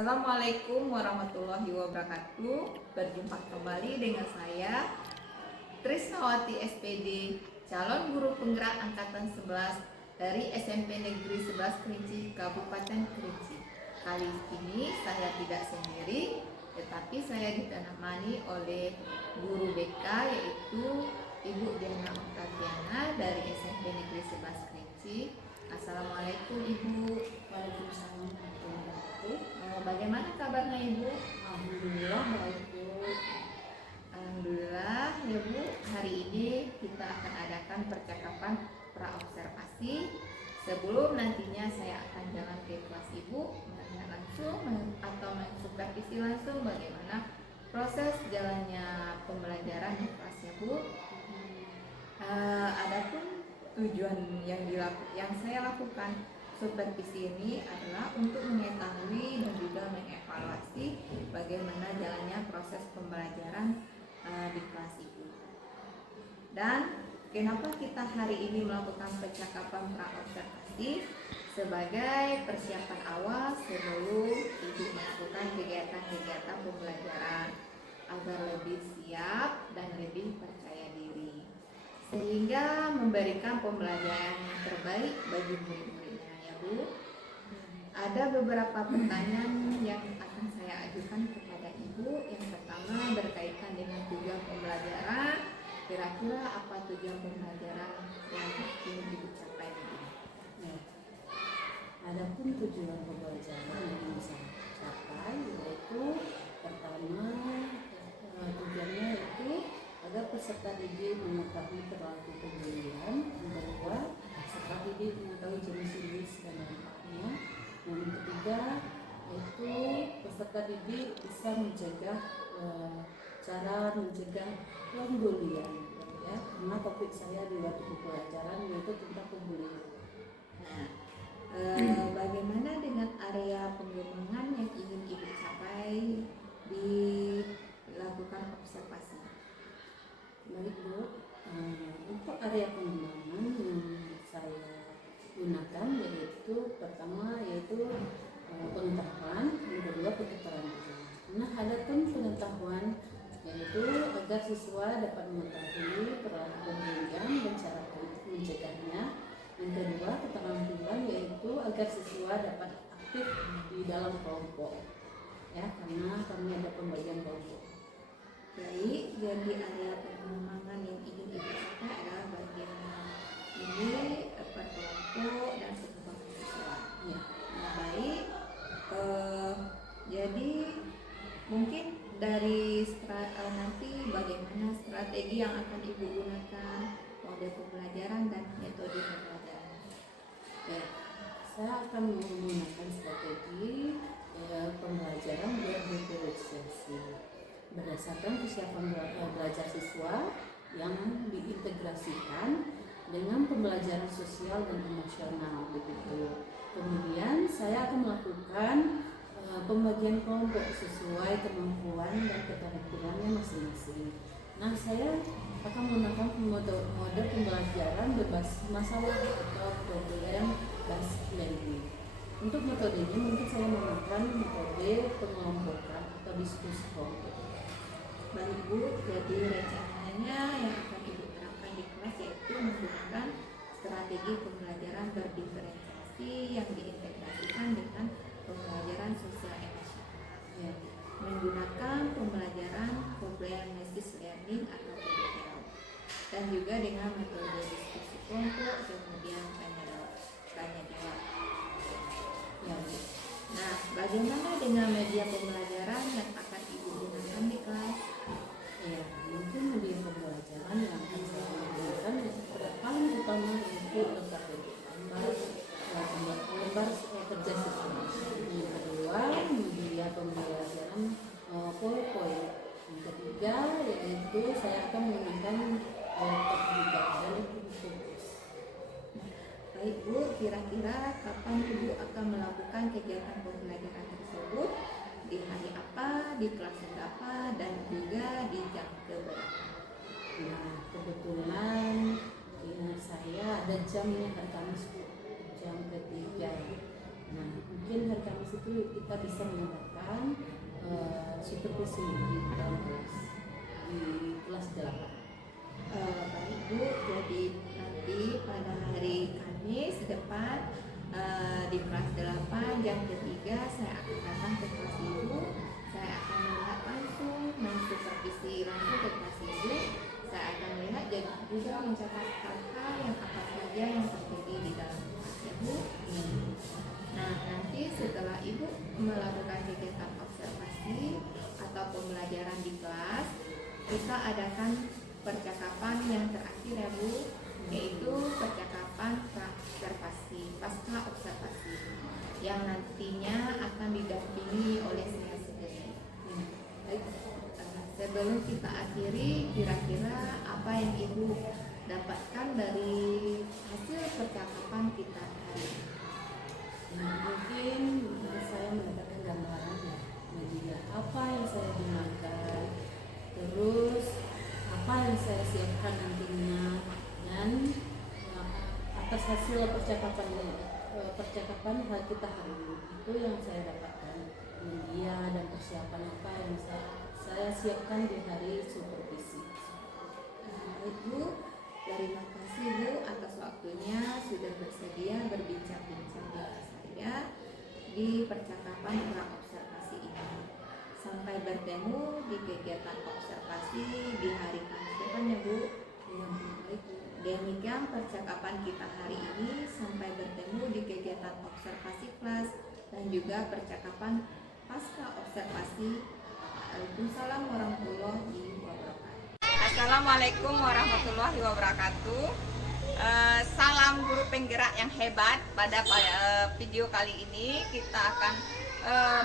Assalamualaikum warahmatullahi wabarakatuh. Berjumpa kembali dengan saya Trisnawati SPD, calon guru penggerak angkatan 11 dari SMP Negeri 11 Kerinci, Kabupaten Kerinci. Kali ini saya tidak sendiri, tetapi saya ditemani oleh guru BK, yaitu Ibu Diana Octaviana dari SMP Negeri 11 Kerinci. Assalamualaikum Ibu. Waalaikumsalam warahmatullahi wabarakatuh. Bagaimana kabarnya Ibu? Alhamdulillah baik Bu. Alhamdulillah ya Bu, hari ini kita akan adakan percakapan praobservasi. Sebelum nantinya saya akan jalan ke kelas Ibu, melihat langsung atau mensupervisi langsung bagaimana proses jalannya pembelajaran di kelasnya Bu. Adapun tujuan yang saya lakukan supervisi ini adalah untuk mengetahui dan juga mengevaluasi bagaimana jalannya proses pembelajaran di kelas Ibu. Dan kenapa kita hari ini melakukan percakapan praobservasi? Sebagai persiapan awal sebelum Ibu melakukan kegiatan-kegiatan pembelajaran agar lebih siap dan lebih percaya diri, sehingga memberikan pembelajaran yang terbaik bagi murid-muridnya ya Bu. Ada beberapa pertanyaan yang akan saya ajukan kepada Ibu. Yang pertama berkaitan dengan tujuan pembelajaran. Kira-kira apa tujuan pembelajaran yang ingin Ibu capai ini? Ya. Adapun tujuan pembelajaran yang bisa capai yaitu pertama tujuannya yaitu agar peserta didik mengetahui perilaku pembelian, yang kedua peserta didik mengetahui jenis-jenis dan dampaknya, dan yang ketiga yaitu peserta didik bisa mencegah cara mencegah pembulian ya, karena topik saya di waktu pembelajaran yaitu tentang pembulian. Nah, bagaimana dengan area pengembangan yang ingin Ibu capai dilakukan observasi? Baik Bu, untuk area pengembangan yang saya gunakan yaitu pertama yaitu pengetahuan, yang kedua keterampilan. Nah, adapun pengetahuan yaitu agar siswa dapat mengetahui perilaku pembelian dan cara mencegahnya. Yang kedua keterampilan yaitu agar siswa dapat aktif di dalam kelompok ya, karena kami ada pembagian kelompok. Baik, jadi area pengembangan yang ingin Ibu capai adalah bagian ini per kelompok dan perkembangan siswa. Ya. Nah, baik. Jadi mungkin dari nanti bagaimana strategi yang akan Ibu gunakan, model pembelajaran dan metode pembelajaran. Ya, saya akan menggunakan strategi pembelajaran berdiferensiasi berdasarkan kesiapan belajar siswa yang diintegrasikan dengan pembelajaran sosial dan emosional begitu. Kemudian saya akan melakukan pembagian kelompok sesuai kemampuan dan keterampilannya masing-masing. Nah, saya akan menggunakan model pembelajaran berbasis masalah atau problem based learning. Untuk metodenya mungkin saya menggunakan metode pengelompokan atau diskusi kelompok. Baik Bu, jadi rencananya yang akan Ibu terapkan di kelas yaitu menggunakan strategi pembelajaran berdiferensiasi yang diintegrasikan dengan pembelajaran sosial emosional. Ya. Menggunakan pembelajaran problem based learning atau PBL, dan juga dengan metode diskusi kelompok, kemudian tanya jawab. Ya. Nah, bagaimana dengan media pembelajaran yang akan Ibu gunakan di kelas? Ya, mungkin media pembelajaran yang akan saya gunakan paling utama yaitu lembar kerja siswa. Yang kedua Yang ketiga yaitu saya akan menggunakan laptop juga dan fokus. Baik Bu, kira-kira kapan Ibu akan melakukan kegiatan pembelajaran tersebut? Di hari apa, di kelas berapa, dan juga di jam keberapa? Nah, kebetulan saya ada jamnya hari Kamis Bu, jam ketiga. Nah, mungkin hari Kamis itu kita bisa mengadakan supervisi di kelas di kelas 8. Baik Bu, jadi nanti pada hari Kamis depan di kelas 8 jam ketiga saya akan datang ke kelas Ibu. Saya akan melihat langsung, mensupervisi langsung ke kelas Ibu. Saya akan melihat dan juga mencatat hal-hal yang apa saja yang terjadi di dalam kelas Ibu. Nah, nanti setelah Ibu melakukan kegiatan observasi atau pembelajaran di kelas, kita adakan percakapan yang terakhir ya Bu, yaitu percakapan observasi, pasca observasi, yang nantinya akan didampingi oleh saya sendiri. Baik, sebelum kita akhiri, kira-kira apa yang Ibu dapatkan dari hasil percakapan kita hari ini? Nah, mungkin saya mendapatkan gambaran ya, media apa yang saya gunakan, terus apa yang saya siapkan nantinya, dan atas hasil percakapan kita hari ini itu yang saya dapatkan, media dan persiapan apa yang saya siapkan di hari supervisi. Ibu, terima kasih Bu atas waktunya sudah bersedia berbincang-bincang dengan saya di percakapan pra-observasi ini. Sampai bertemu di kegiatan observasi di hari Kamis depan ya Bu. Baik, demikian percakapan kita hari ini. Sampai bertemu di kegiatan observasi kelas dan juga percakapan pasca observasi. Waalaikumsalam warahmatullahi wabarakatuh. Assalamualaikum warahmatullahi wabarakatuh. Salam guru penggerak yang hebat. Pada video kali ini kita akan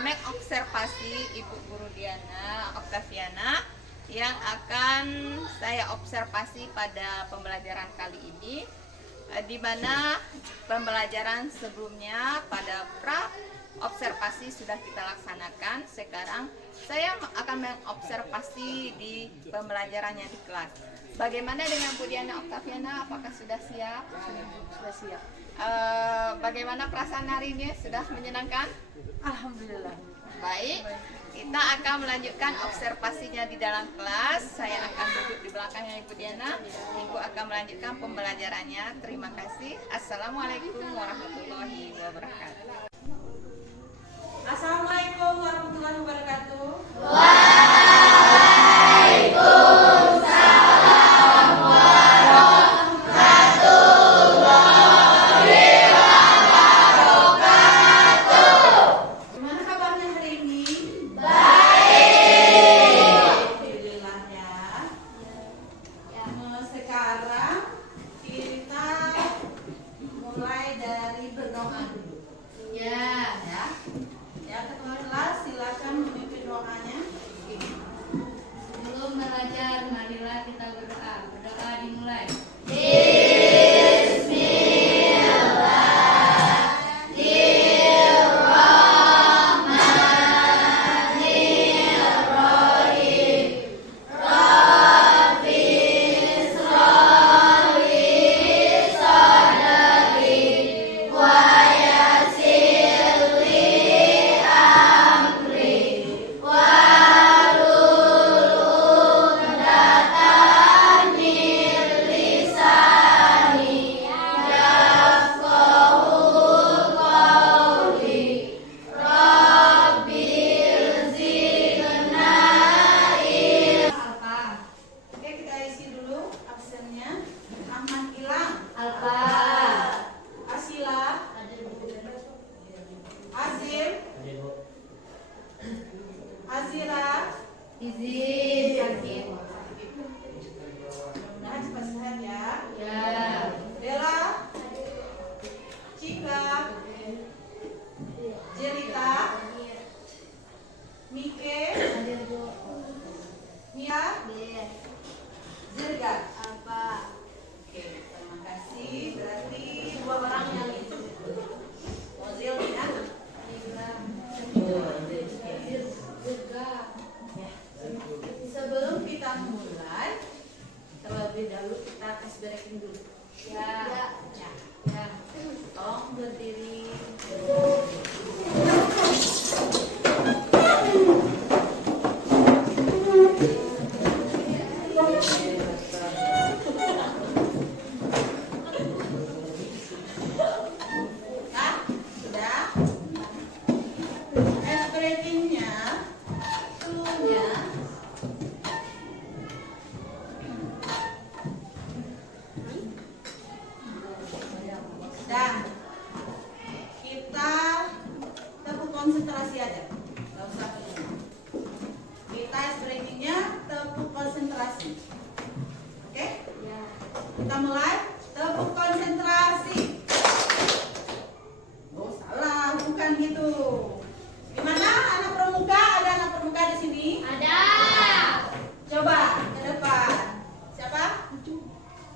mengobservasi Ibu Guru Diana Octaviana yang akan saya observasi pada pembelajaran kali ini, di mana pembelajaran sebelumnya pada pra observasi sudah kita laksanakan. Sekarang saya akan mengobservasi di pembelajarannya di kelas. Bagaimana dengan Bu Diana Octaviana? Apakah sudah siap? Sudah siap. Bagaimana perasaan hari ini? Sudah menyenangkan? Alhamdulillah. Baik, kita akan melanjutkan observasinya di dalam kelas. Saya akan duduk di belakangnya Ibu Diana. Ibu akan melanjutkan pembelajarannya. Terima kasih. Assalamualaikum warahmatullahi wabarakatuh. Assalamualaikum warahmatullahi wabarakatuh. Gimana kabarnya hari ini? Alhamdulillah ya. Sekarang kita mulai dari berdoa dulu. Ya. Ya, ketua kelas silakan memimpin doanya. Sebelum belajar, marilah kita berdoa. Berdoa dimulai. Alfa. Oke, kita isi dulu absennya. Ahmad Gilang. Alfa. Asila. Azim. Azira. Izin sakit. Mudah-mudahan cepat sehat ya. Ya. Dela. Cika. Jelita. Mike. Expressingnya, to-nya. Dan kita tepuk konsentrasi aja, nggak usah begini. Kita expressingnya tepuk konsentrasi. Oke? Kita mulai tepuk konsentrasi. Oh salah, bukan gitu. Gimana anak pramuka? Ada anak pramuka di sini? Ada. Coba ke depan. Siapa?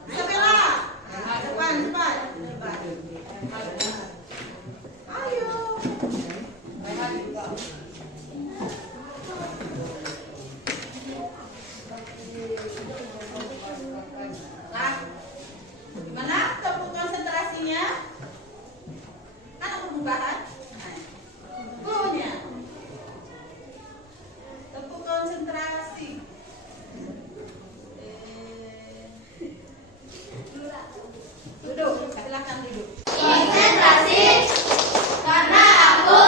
Isabella. Depan, depan. Ayo. Nah, gimana tepuk konsentrasinya? Anak pembukaan. Clue-nya. Tepuk konsentrasi. Duduk, silakan duduk. Konsentrasi karena aku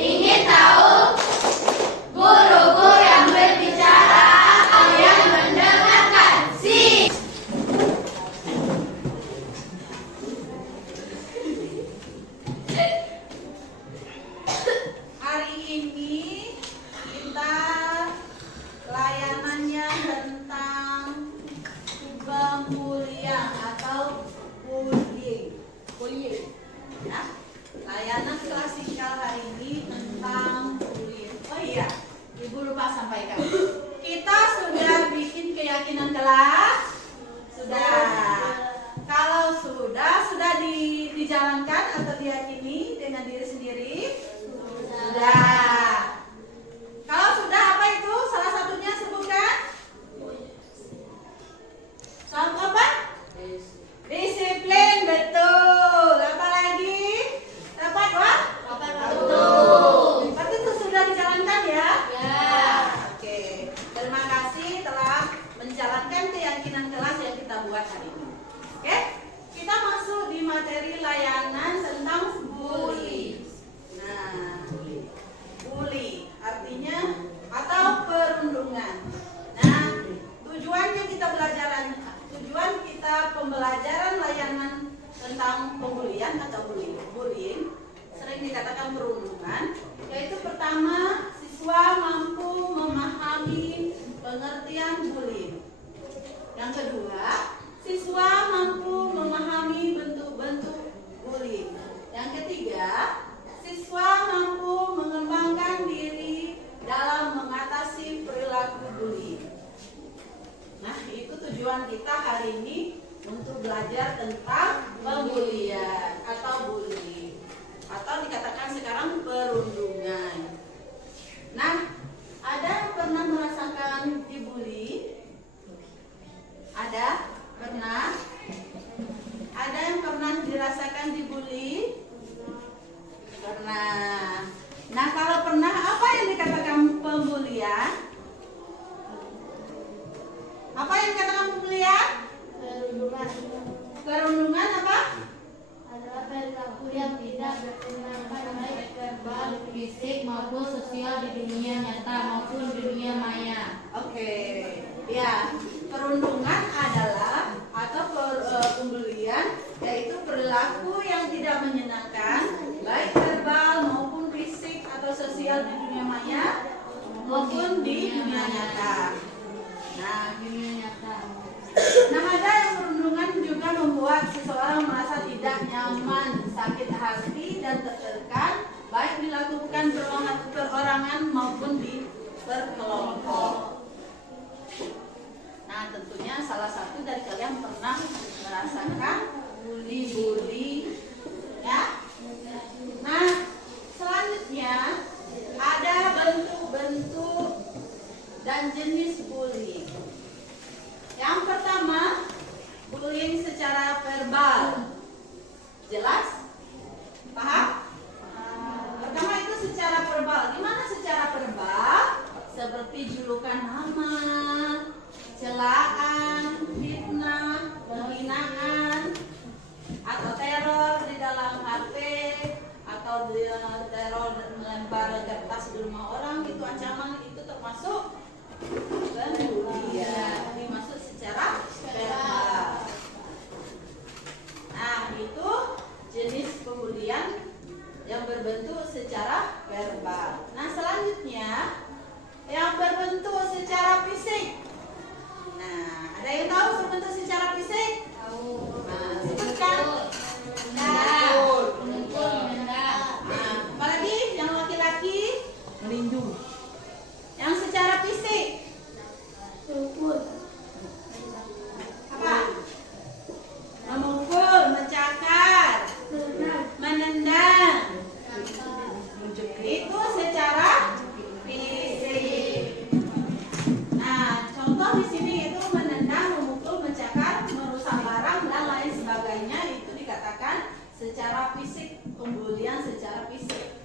ingin tahu guru yang berbicara atau yang mendengarkan. Si. Hari ini kita layanannya tentang pembulian atau bullying. Ya. Layanan klasikal hari ini tentang bullying. Oh iya, Ibu lupa sampaikan. Kita sudah bikin keyakinan kelas? Sudah. Kalau sudah dijalankan atau diyakini dengan diri sendiri? Sudah. Kalau sudah, apa itu? Salah satunya sebutkan. Soal apa? Disiplin, betul. Apa lagi? Dapat wah? Betul. Berarti itu sudah dijalankan ya? Ya. Oke. Terima kasih telah menjalankan keyakinan kelas yang kita buat hari ini. Oke? Kita masuk di materi layanan tentang bully. Nah, bully artinya atau perundungan. Nah, tujuan kita pembelajaran layanan tentang pembulian atau bullying sering dikatakan perundungan, yaitu pertama, siswa mampu memahami pengertian bullying. Yang kedua, siswa mampu memahami bentuk-bentuk bullying. Yang ketiga, siswa mampu mengembangkan diri dalam mengatasi perilaku bullying. Nah, itu tujuan kita hari ini untuk belajar tentang pembulian atau bullying, atau dikatakan sekarang perundungan. Nah, ada yang pernah merasakan dibully? Ada? Pernah? Ada yang pernah dirasakan dibully? Pernah. Nah, kalau pernah, apa yang dikatakan pembulian? Apa yang dikatakan pembulian? Perundungan apa? Adalah perilaku yang tidak bertentangan baik verbal, fisik maupun sosial di dunia nyata maupun di dunia maya. Oke. Ya, perundungan adalah atau pembulian yaitu perilaku yang tidak menyenangkan baik verbal maupun fisik atau sosial di dunia maya maupun di dunia nyata. Nah, Dunia nyata. Nah, ada yang perundungan juga membuat seseorang merasa tidak nyaman, sakit hati dan tertekan, baik dilakukan perorangan maupun di berkelompok. Nah, tentunya salah satu dari kalian pernah merasakan bully, ya. Nah, selanjutnya ada bentuk-bentuk dan jenis bullying. Yang pertama, bullying secara verbal. Jelas? Paham? Pertama itu secara verbal. Gimana secara verbal? Seperti julukan nama, celaan, fitnah, penghinaan, atau teror di dalam HP, atau teror di rumah orang itu ancaman, itu termasuk pembulian. Ini masuk secara verbal. Nah, itu jenis pembulian yang berbentuk secara verbal. Nah, selanjutnya yang berbentuk secara fisik. Nah, ada yang tahu berbentuk secara fisik? Nah, sebutkan. Nah, apalagi yang laki-laki Melindung. yang secara fisik apa? Memukul, mencakar, menendang. Itu secara fisik. Nah, contoh di sini itu menendang, memukul, mencakar, merusak barang dan lain sebagainya, itu dikatakan secara fisik, pembulian secara fisik.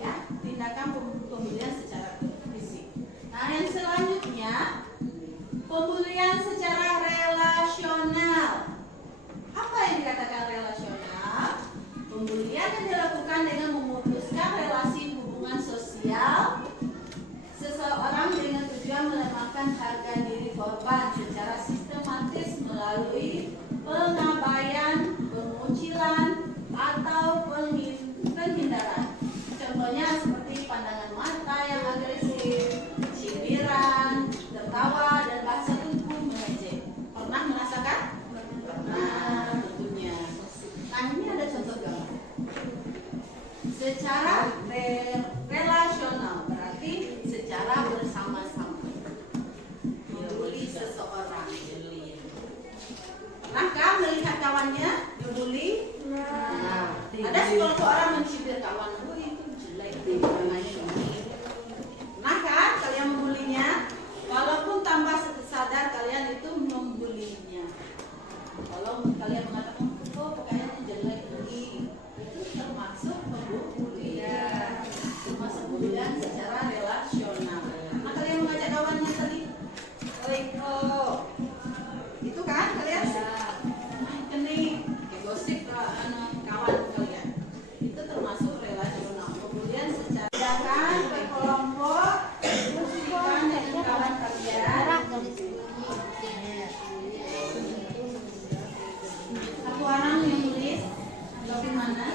Ya, tindakan pembulian secara fisik. Nah, yang selanjutnya pembulian secara relasional. Apa yang dikatakan relasional? Pembulian yang dilakukan dengan memutuskan relasi hubungan sosial seseorang dengan tujuan melemahkan harga diri korban secara sistematis melalui pengabaian, pengucilan, atau penghindaran. Contohnya seperti pandangan mata yang agresif, sindiran, tertawa, dan bahasa tubuh mengejek. Pernah merasakan? Pernah, tentunya. Nah, ini ada contoh gambar. Secara relasional berarti secara bersama-sama membuli seseorang. Pernahkah melihat kawannya dibully? Nah, ada sekelompok orang mencibir kawan, oh itu jelek, nah kan kalian membulinya, walaupun tanpa sadar kalian itu membulinya. Kalau kalian mengatakan, oh pokoknya itu jelek, itu termasuk pembulian, termasuk pembulian secara relasional. Nah, kalian mengajak kawannya tadi, oh itu kan kalian kening gosip kawan kalian, itu termasuk relasional. Kemudian secara tindakan berkelompok, diskusikan dengan kawan kalian. Satu orang yang tulis bagaimana?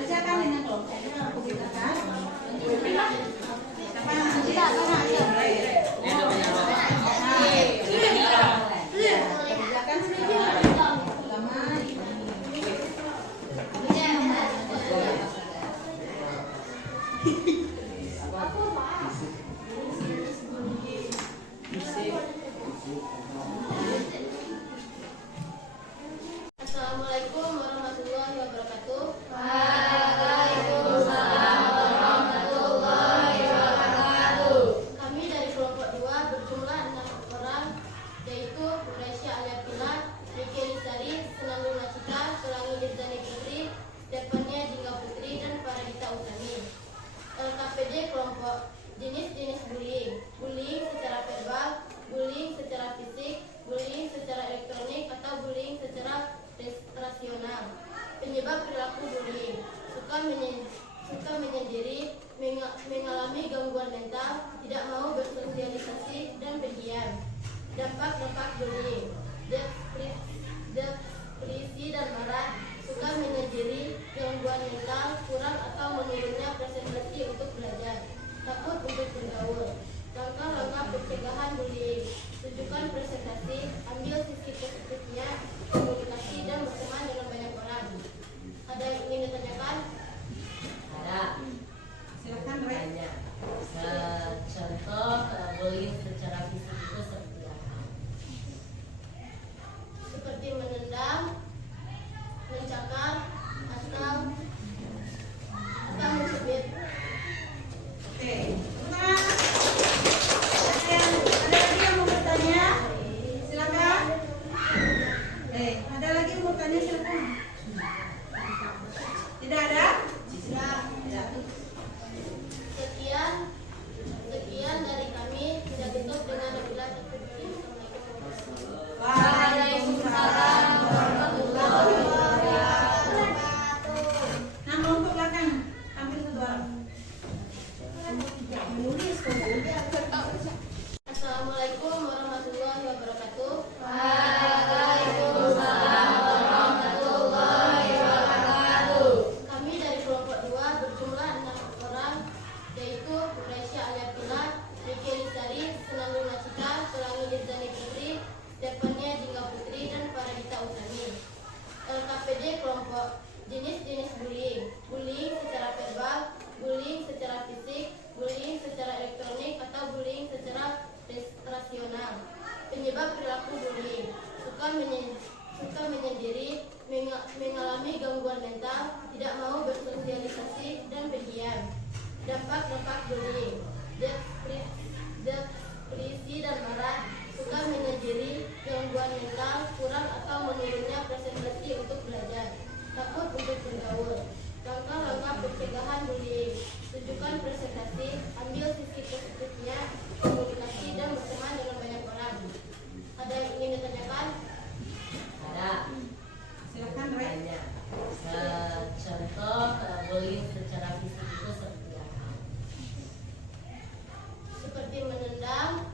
Kerjakan dengan kelompoknya, aku ceritakan. Siapa yang nanti? Kerjakan sekarang. Pertama Assalamualaikum warahmatullahi wabarakatuh. Kami dari kelompok 2 berjumlah 6 orang, yaitu Malaysia Aliapila, Miki Lisari, Senanggung Nasika, Pelangi Irzani Putri, Stefania Jingga Putri, dan Faradita Utami. LKPD kelompok. Jenis-jenis bullying: bullying secara verbal, bullying secara fisik, bullying secara elektronik, atau bullying secara rasional. Penyebab perilaku bullying: suka menyendiri, mengalami gangguan mental, tidak mau bersosialisasi, dan pendiam. Dampak bullying: depresi dan marah, suka menyendiri, gangguan mental, kurang atau menurunnya presentasi untuk belajar, takut untuk bergaul. Langkah-langkah pencegahan bullying: tunjukkan presentasi, ambil sisi positifnya, komunikasi, dan berteman dengan banyak orang. Ada yang ingin ditanyakan? Ada. silakan Ray. Banyak. Contoh bullying secara fisik itu seperti apa? Seperti menendang, mencakar, atau mencubit. Oke, ada lagi yang mau suka menyendiri, mengalami gangguan mental, tidak mau bersosialisasi dan pendiam. Dampak-dampak bullying: depresi dan marah, suka menyendiri, gangguan mental, kurang atau menurunnya presentasi untuk belajar, takut untuk bergaul. Langkah-langkah pencegahan bullying: tunjukkan presentasi, ambil sisi positifnya, komunikasi dan berteman dengan banyak orang. Ada yang ingin ditanyakan? Ada. Silakan, Re. Banyak. Contoh bullying secara fisik itu seperti apa? Seperti menendang,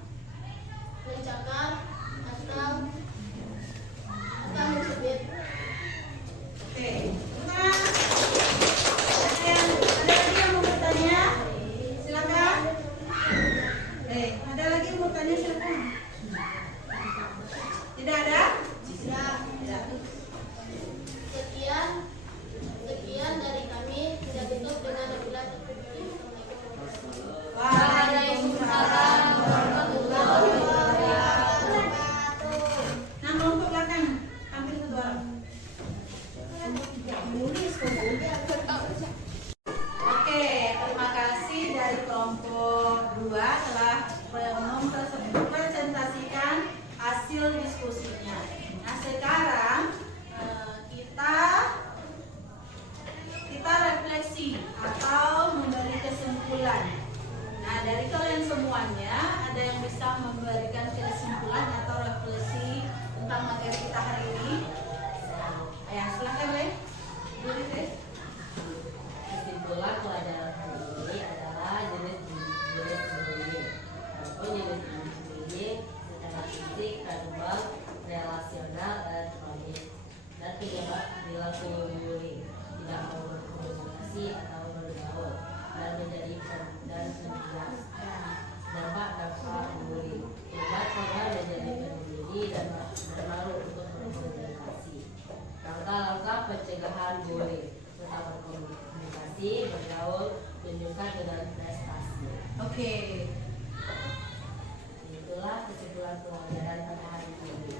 mencakar, atau mencubit. Oke, nah, ada lagi yang mau bertanya? Silakan. Ada lagi yang mau bertanya, silakan. Tidak ada? Tidak. Sekian dari kami. Tidak tutup dengan apabila terpuji. Waalaikumsalam warahmatullahi wabarakatuh. Nah, kelompok belakang, ambil satu orang. Oke, terima kasih dari kelompok 2 telah mempresentasikan hasil diskusinya. Nah, sekarang kita refleksi atau memberi kesimpulan. Nah, dari kalian semuanya ada yang bisa memberikan kesimpulan atau refleksi tentang materi kita hari ini? Ya, silakan, Re. Diri, Re. Kesimpulan pelajaran hari ini adalah jenis bullying. Adapun jenis bullying secara fisik, verbal, relasional, elektronik, dan tidak dilakukan bullying, tidak mau berkomunikasi atau bergaul, dan menjadi dan pendiam. Dampak bullying: membuat korban menjadi penyendiri dan malu untuk berkomunikasi. Langkah-langkah pencegahan bullying: tetap berkomunikasi, bergaul, tunjukkan dengan prestasi. Oke. Itulah kesimpulan pelajaran pada hari ini.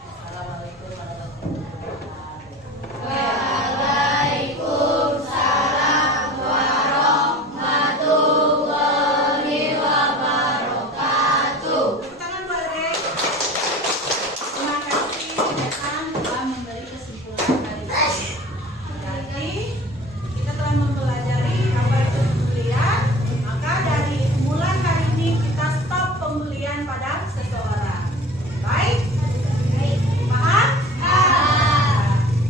Assalamualaikum warahmatullahi wabarakatuh. Tepuk tangan buat Re. Terima kasih datang telah memberi kesimpulan hari ini. Jadi kita telah mempelajari apa itu pembulian. Maka dari mulai hari ini kita stop pembulian pada seseorang. Baik? Paham?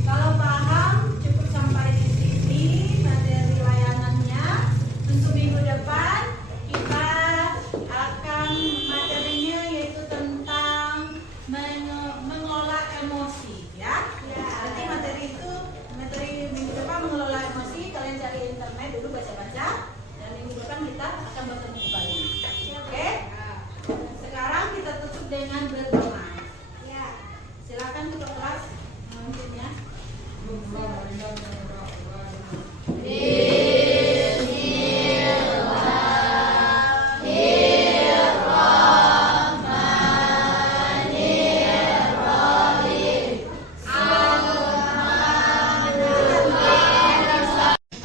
Kalau paham cukup sampai di sini materi layanannya. Untuk minggu depan kita akan materinya yaitu tentang mengelola emosi, ya. Nanti materi minggu depan mengelola emosi. Kalian cari internet dulu, baca-baca, dan minggu depan kita akan bertemu kembali. Oke? Sekarang kita tutup dengan berteman. Silakan ketua kelas memimpinnya.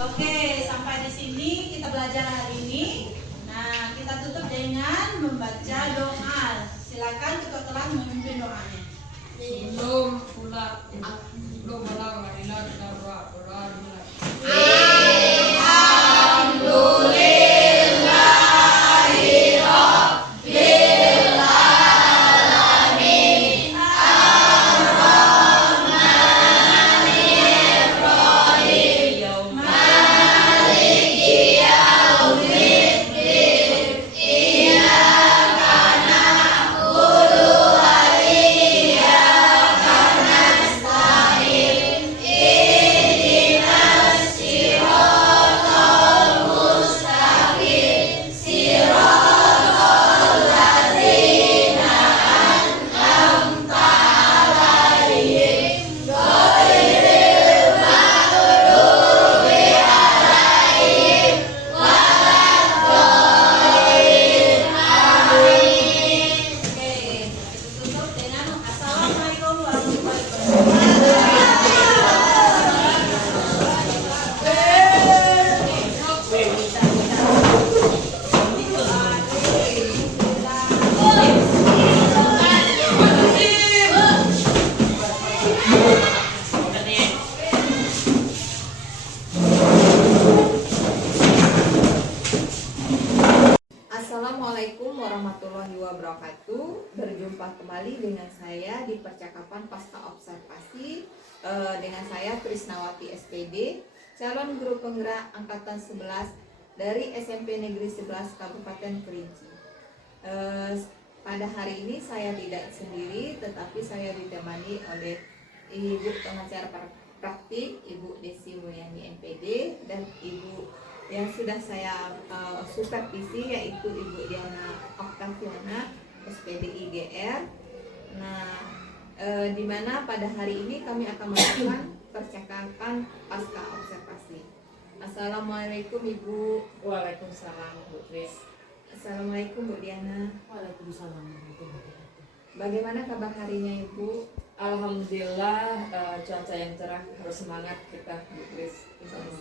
Oke, sampai di sini kita belajar hari ini. Nah, kita tutup dengan membaca doa. Silakan ketua kelas memimpin doanya. Sebelum pulang marilah kita berdoa dulu. Ihdinash warahmatullahi wabarakatuh. Berjumpa kembali dengan saya di percakapan pasca observasi dengan saya Trisnawati SPD, calon guru penggerak angkatan 11 dari SMP Negeri 11 Kabupaten Kerinci. Pada hari ini saya tidak sendiri, tetapi saya ditemani oleh Ibu pengacara praktik, Ibu Desi Mulyani MPD, dan Ibu yang sudah saya supervisi, yaitu Ibu Diana Oktaviana SPD IGR. Nah, di mana pada hari ini kami akan melakukan percakapan pasca observasi. Assalamualaikum Ibu. Waalaikumsalam Bu Tris. Assalamualaikum Bu Diana. Waalaikumsalam warahmatullahi wabarakatuh. Bagaimana kabar harinya Ibu? Alhamdulillah cuaca yang cerah, harus semangat kita Bu Tris.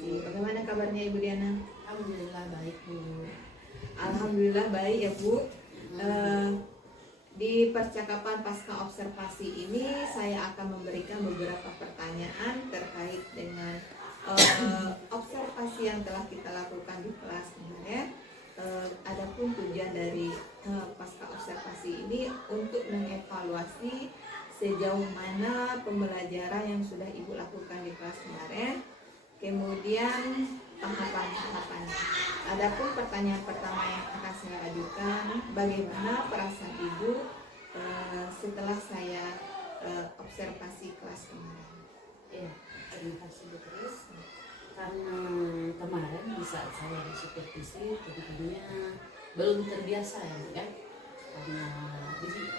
Bagaimana kabarnya Ibu Diana? Alhamdulillah baik Bu. Alhamdulillah baik ya Bu. Di percakapan pasca observasi ini saya akan memberikan beberapa pertanyaan terkait dengan observasi yang telah kita lakukan di kelas kemarin. Adapun tujuan dari pasca observasi ini untuk mengevaluasi sejauh mana pembelajaran yang sudah Ibu lakukan di kelas kemarin, kemudian tahapan-tahapannya. Adapun pertanyaan pertama yang akan saya ajukan, bagaimana perasaan Ibu setelah saya observasi kelas kemarin? Ya, terima kasih Bu Tris. Karena kemarin di saat saya di supervisi tentunya belum terbiasa ya Bu ya. Karena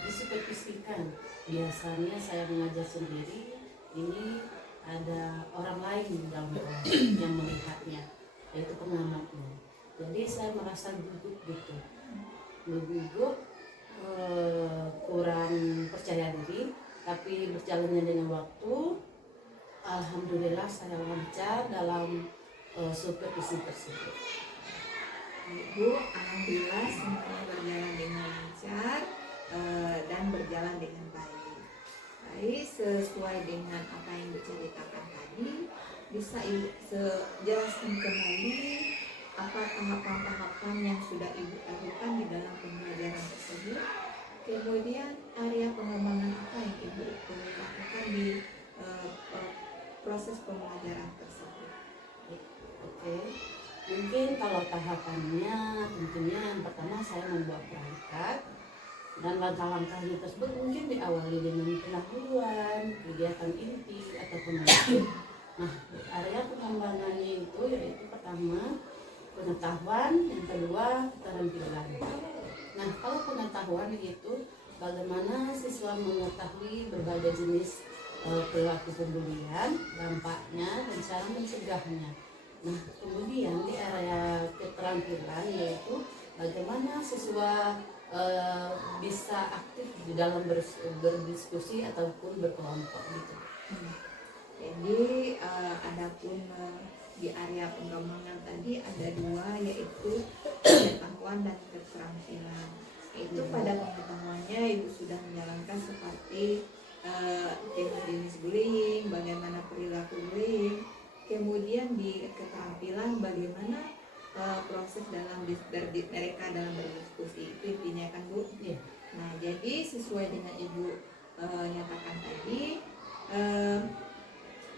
disupervisikan, biasanya saya mengajar sendiri, ini ada orang lain dalam kelas yang melihatnya, yaitu pengamatnya. Jadi saya merasa gugup gitu, kurang percaya diri. Tapi berjalannya dengan waktu, alhamdulillah saya lancar dalam supervisi tersebut. Ibu, alhamdulillah semuanya berjalan dengan lancar dan berjalan dengan baik. Baik, sesuai dengan apa yang Ibu ceritakan tadi, bisa Ibu jelaskan kembali apa tahapan-tahapan yang sudah Ibu lakukan di dalam pembelajaran tersebut. Kemudian area pengembangan apa yang Ibu lakukan di proses pembelajaran tersebut. Oke. Mungkin kalau tahapannya tentunya yang pertama saya membuat perangkat, dan langkah-langkahnya tersebut mungkin diawali dengan pendahuluan, kegiatan inti atau penutup. Nah, area pengembangannya itu yaitu pertama pengetahuan, yang kedua keterampilan. Nah, kalau pengetahuan itu bagaimana siswa mengetahui berbagai jenis perilaku pembulian, dampaknya dan cara mencegahnya. Nah, kemudian di area keterampilan yaitu bagaimana siswa bisa aktif di dalam berdiskusi ataupun berkelompok gitu. Jadi adapun di area pengembangan tadi ada dua, yaitu pengetahuan dan keterampilan. Itu pada pengetahuannya Ibu sudah menjalankan seperti jenis bullying, bagaimana perilaku bullying. Kemudian di keterampilan bagaimana proses dalam mereka dalam berdiskusi, itu intinya kan Bu. Yeah. Nah, jadi sesuai dengan Ibu nyatakan tadi,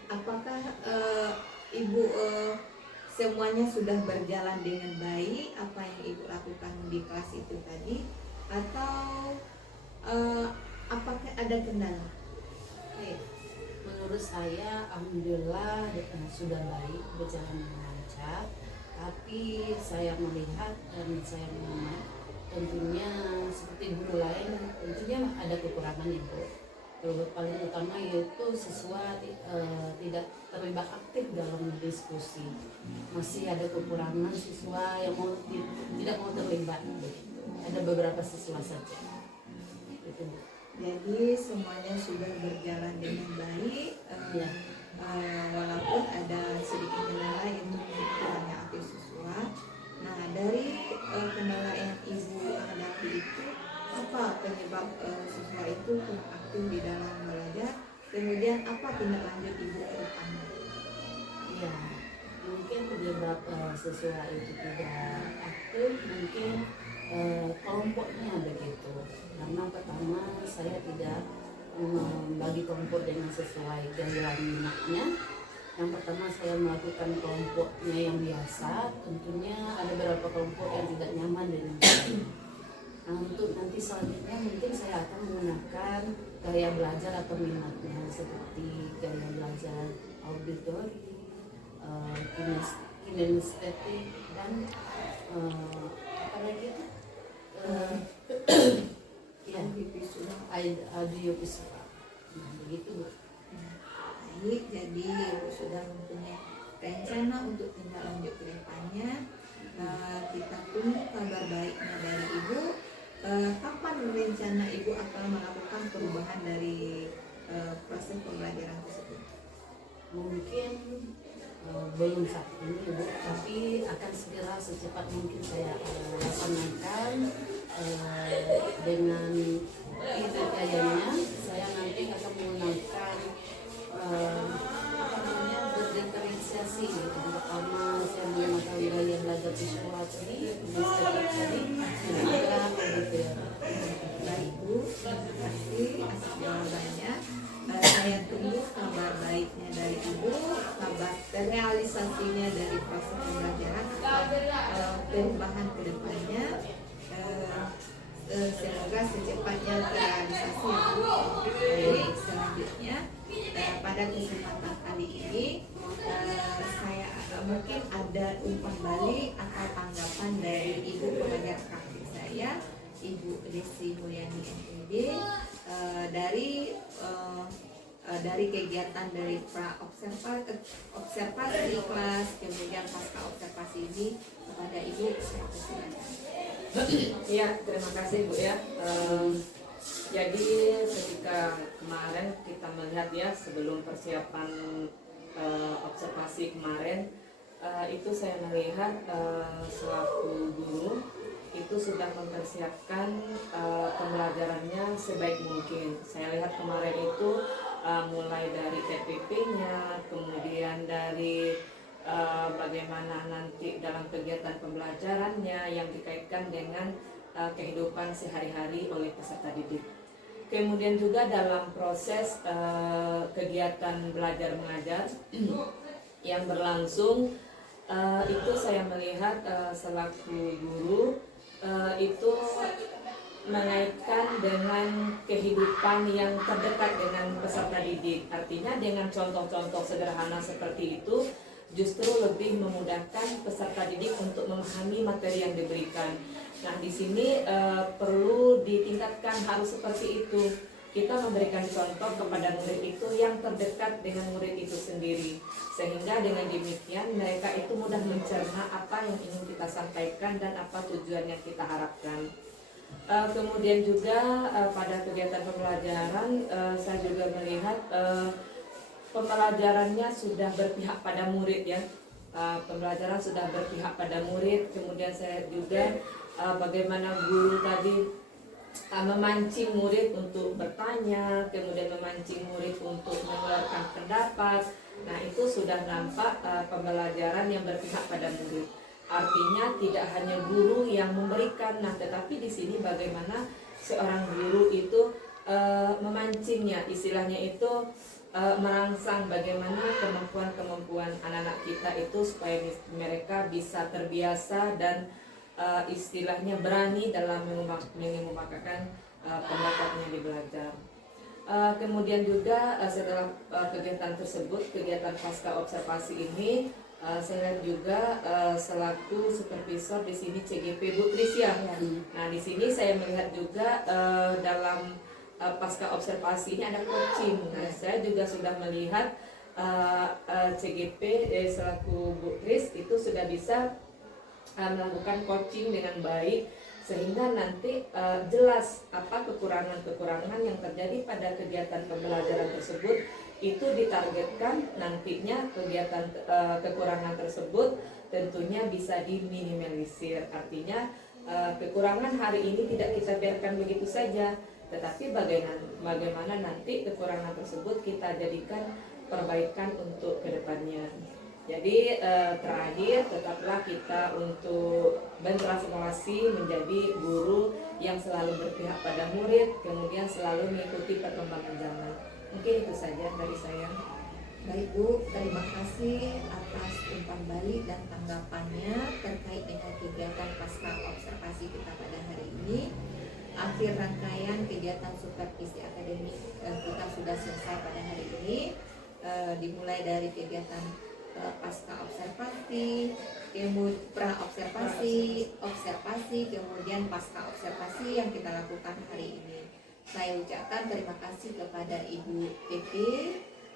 apakah Ibu semuanya sudah berjalan dengan baik apa yang Ibu lakukan di kelas itu tadi, atau apakah ada kendala? Oke. Menurut saya alhamdulillah sudah baik, berjalan dengan lancar. Tapi saya melihat dan saya mengamati tentunya seperti guru lain tentunya ada kekurangan Bu. Paling utama yaitu siswa tidak terlibat aktif dalam diskusi. Masih ada kekurangan siswa yang tidak mau terlibat begitu. Ada beberapa siswa saja. Itu Bu. Jadi semuanya sudah berjalan dengan baik, walaupun ada sedikit kendala itu kurangnya aktif siswa. Nah, dari kendala yang Ibu hadapi itu, apa penyebab siswa itu kurang aktif di dalam belajar? Kemudian apa tindak lanjut Ibu ke depannya? Ya, mungkin penyebab siswa itu tidak aktif mungkin kelompoknya begitu. Karena pertama saya tidak membagi kelompok dengan sesuai gaya minatnya. Yang pertama saya melakukan kelompoknya yang biasa, tentunya ada beberapa kelompok yang tidak nyaman dengan saya. Nah, untuk nanti selanjutnya mungkin saya akan menggunakan gaya belajar atau minatnya seperti gaya belajar auditori, kinestetik, dan apa lagi itu? Ya, audiovisual. Nah, begitu Bu. Baik, jadi Ibu sudah mempunyai rencana untuk tindak lanjut ke depannya. Kita tunggu kabar baiknya dari Ibu. Kapan rencana Ibu akan melakukan perubahan dari proses pembelajaran tersebut? Mungkin belum saat ini Bu, tapi akan segera secepat mungkin saya laksanakan dengan itu kayaknya saya nanti akan menggunakan apa namanya berdifferensiasi gitu. Pertama saya menggunakan gaya belajar visual tadi, kinestetik tadi, dan juga auditor. Baik Bu, terima kasih atas jawabannya. Saya tunggu kabar baiknya dari Ibu, kabar realisasinya dari proses pembelajaran atau perubahan ke depannya. Semoga secepatnya terrealisasi ya Bu. Baik, selanjutnya pada kesempatan kali ini saya mungkin ada umpan balik atau tanggapan dari Ibu pengajar praktik saya, Ibu Desi Mulyani MPD, dari kegiatan dari pra observasi kelas kemudian pasca observasi ini kepada Ibu, saya persilakan. Iya, terima kasih Bu ya. Jadi ketika kemarin kita melihat ya sebelum persiapan observasi kemarin itu saya melihat selaku guru itu sudah mempersiapkan pembelajarannya sebaik mungkin. Saya lihat kemarin itu mulai dari TPP-nya, kemudian dari bagaimana nanti dalam kegiatan pembelajarannya yang dikaitkan dengan kehidupan sehari-hari oleh peserta didik. Kemudian juga dalam proses kegiatan belajar mengajar yang berlangsung itu saya melihat selaku guru itu mengaitkan dengan kehidupan yang terdekat dengan peserta didik. Artinya dengan contoh-contoh sederhana seperti itu justru lebih memudahkan peserta didik untuk memahami materi yang diberikan. Nah, di sini perlu ditingkatkan harus seperti itu. Kita memberikan contoh kepada murid itu yang terdekat dengan murid itu sendiri, sehingga dengan demikian mereka itu mudah mencerna apa yang ingin kita sampaikan dan apa tujuan yang kita harapkan. Kemudian juga pada kegiatan pembelajaran saya juga melihat pembelajarannya sudah berpihak pada murid ya. Pembelajaran sudah berpihak pada murid. Kemudian saya juga bagaimana guru tadi memancing murid untuk bertanya, kemudian memancing murid untuk mengeluarkan pendapat. Nah, itu sudah nampak pembelajaran yang berpihak pada murid. Artinya tidak hanya guru yang memberikan, nah tetapi di sini bagaimana seorang guru itu memancingnya, istilahnya itu merangsang bagaimana kemampuan anak-anak kita itu supaya mereka bisa terbiasa dan istilahnya berani dalam mengemukakan pendapatnya di belajar. Kemudian juga setelah kegiatan tersebut, kegiatan pasca observasi ini, saya lihat juga selaku supervisor di sini CGP Bu Trisya. Nah, di sini saya melihat juga dalam pasca observasi ini ada coaching. Nah, saya juga sudah melihat CGP selaku Bu Tris itu sudah bisa melakukan coaching dengan baik, sehingga nanti jelas apa kekurangan-kekurangan yang terjadi pada kegiatan pembelajaran tersebut itu ditargetkan nantinya kegiatan kekurangan tersebut tentunya bisa diminimalisir. Artinya kekurangan hari ini tidak kita biarkan begitu saja, tetapi bagaimana nanti kekurangan tersebut kita jadikan perbaikan untuk kedepannya. Jadi terakhir tetaplah kita untuk bertransformasi menjadi guru yang selalu berpihak pada murid, kemudian selalu mengikuti perkembangan zaman. Mungkin itu saja dari saya. Baik Bu, terima kasih atas umpan balik dan tanggapannya terkait dengan kegiatan pasca observasi kita pada hari ini. Akhir rangkaian kegiatan supervisi akademik kita sudah selesai pada hari ini. Dimulai dari kegiatan pasca observasi, kemudian pra observasi, observasi, kemudian pasca observasi yang kita lakukan hari ini. Saya ucapkan terima kasih kepada Ibu PP,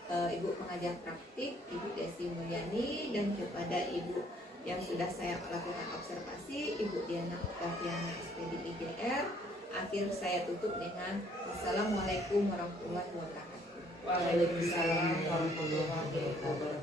Ibu pengajar praktik, Ibu Desi Mulyani, dan kepada Ibu yang sudah saya lakukan observasi, Ibu Diana Oktaviana SPD IGR. Akhir saya tutup dengan Wassalamualaikum warahmatullahi wabarakatuh. Waalaikumsalam warahmatullahi wabarakatuh.